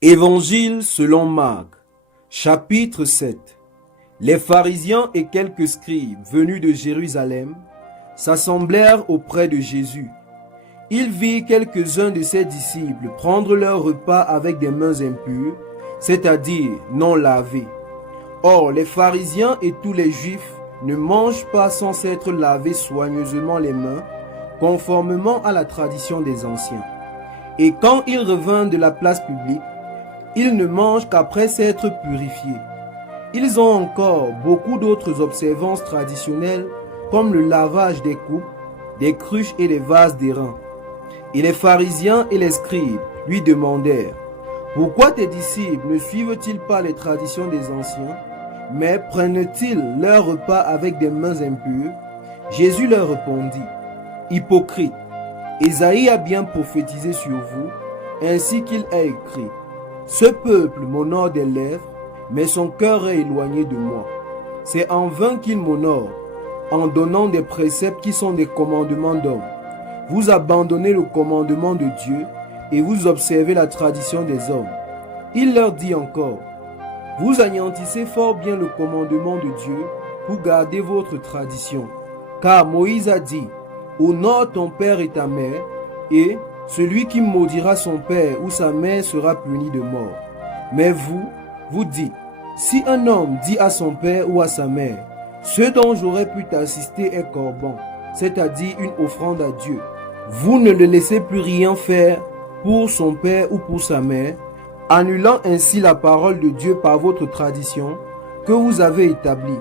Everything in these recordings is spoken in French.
Évangile selon Marc, chapitre 7. Les pharisiens et quelques scribes venus de Jérusalem s'assemblèrent auprès de Jésus. Ils virent quelques-uns de ses disciples prendre leur repas avec des mains impures, c'est-à-dire non lavées. Or, les pharisiens et tous les juifs ne mangent pas sans s'être lavés soigneusement les mains, conformément à la tradition des anciens. Et quand ils revinrent de la place publique, ils ne mangent qu'après s'être purifiés. Ils ont encore beaucoup d'autres observances traditionnelles, comme le lavage des coupes, des cruches et des vases d'airain. Et les pharisiens et les scribes lui demandèrent: pourquoi tes disciples ne suivent-ils pas les traditions des anciens, mais prennent-ils leur repas avec des mains impures? Jésus leur répondit: hypocrites, Ésaïe a bien prophétisé sur vous, ainsi qu'il a écrit: ce peuple m'honore des lèvres, mais son cœur est éloigné de moi. C'est en vain qu'il m'honore, en donnant des préceptes qui sont des commandements d'hommes. Vous abandonnez le commandement de Dieu et vous observez la tradition des hommes. Il leur dit encore: vous anéantissez fort bien le commandement de Dieu pour garder votre tradition. Car Moïse a dit: honore ton père et ta mère, et celui qui maudira son père ou sa mère sera puni de mort. Mais vous, vous dites: si un homme dit à son père ou à sa mère: ce dont j'aurais pu t'assister est corban, c'est-à-dire une offrande à Dieu, vous ne le laissez plus rien faire pour son père ou pour sa mère, annulant ainsi la parole de Dieu par votre tradition que vous avez établie,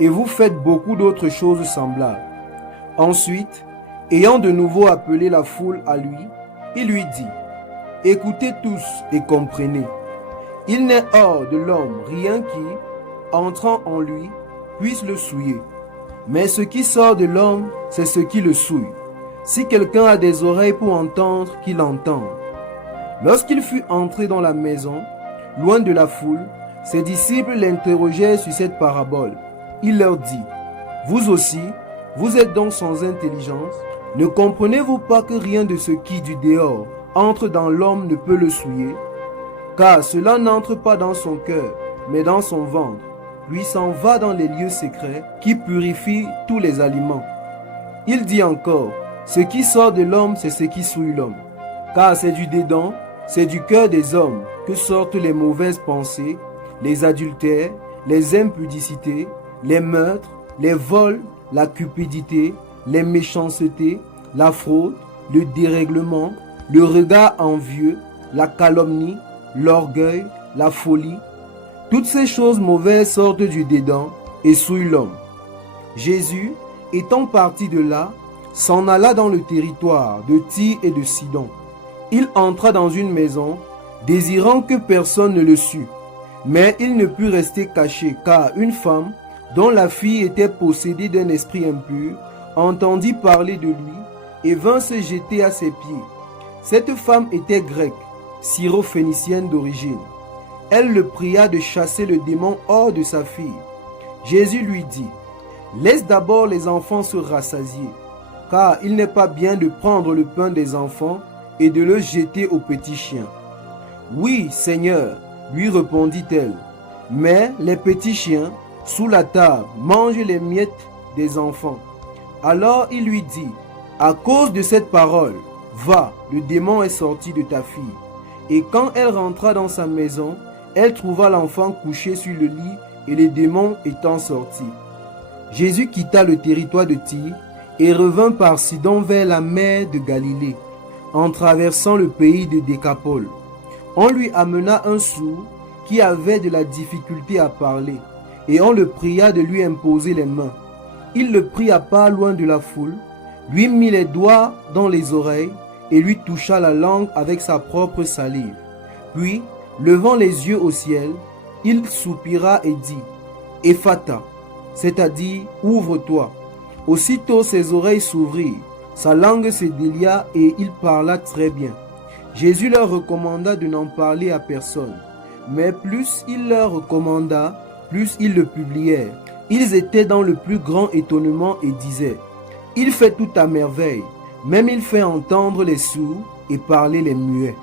et vous faites beaucoup d'autres choses semblables. Ensuite, ayant de nouveau appelé la foule à lui, il lui dit: écoutez tous et comprenez. Il n'est hors de l'homme rien qui, entrant en lui, puisse le souiller. Mais ce qui sort de l'homme, c'est ce qui le souille. Si quelqu'un a des oreilles pour entendre, qu'il entende. Lorsqu'il fut entré dans la maison, loin de la foule, ses disciples l'interrogèrent sur cette parabole. Il leur dit: vous aussi, vous êtes donc sans intelligence? Ne comprenez-vous pas que rien de ce qui du dehors entre dans l'homme ne peut le souiller? Car cela n'entre pas dans son cœur, mais dans son ventre, puis s'en va dans les lieux secrets qui purifient tous les aliments. Il dit encore: ce qui sort de l'homme, c'est ce qui souille l'homme. Car c'est du dedans, c'est du cœur des hommes que sortent les mauvaises pensées, les adultères, les impudicités, les meurtres, les vols, la cupidité, les méchancetés, la fraude, le dérèglement, le regard envieux, la calomnie, l'orgueil, la folie. Toutes ces choses mauvaises sortent du dedans et souillent l'homme. Jésus, étant parti de là, s'en alla dans le territoire de Tyr et de Sidon. Il entra dans une maison, désirant que personne ne le sût. Mais il ne put rester caché, car une femme, dont la fille était possédée d'un esprit impur, entendit parler de lui et vint se jeter à ses pieds. Cette femme était grecque, syro-phénicienne d'origine. Elle le pria de chasser le démon hors de sa fille. Jésus lui dit: laisse d'abord les enfants se rassasier, car il n'est pas bien de prendre le pain des enfants et de le jeter aux petits chiens. Oui, Seigneur, lui répondit-elle, mais les petits chiens, sous la table, mangent les miettes des enfants. Alors il lui dit: à cause de cette parole, va, le démon est sorti de ta fille. Et quand elle rentra dans sa maison, elle trouva l'enfant couché sur le lit et le démon étant sorti. Jésus quitta le territoire de Tyr et revint par Sidon vers la mer de Galilée, en traversant le pays de Décapole. On lui amena un sourd qui avait de la difficulté à parler, et on le pria de lui imposer les mains. Il le prit à part loin de la foule, lui mit les doigts dans les oreilles et lui toucha la langue avec sa propre salive. Puis, levant les yeux au ciel, il soupira et dit: Ephata, c'est-à-dire ouvre-toi. Aussitôt ses oreilles s'ouvrirent, sa langue se délia et il parla très bien. Jésus leur recommanda de n'en parler à personne, mais plus il leur recommanda, plus ils le publièrent. Ils étaient dans le plus grand étonnement et disaient: il fait tout à merveille, même il fait entendre les sourds et parler les muets.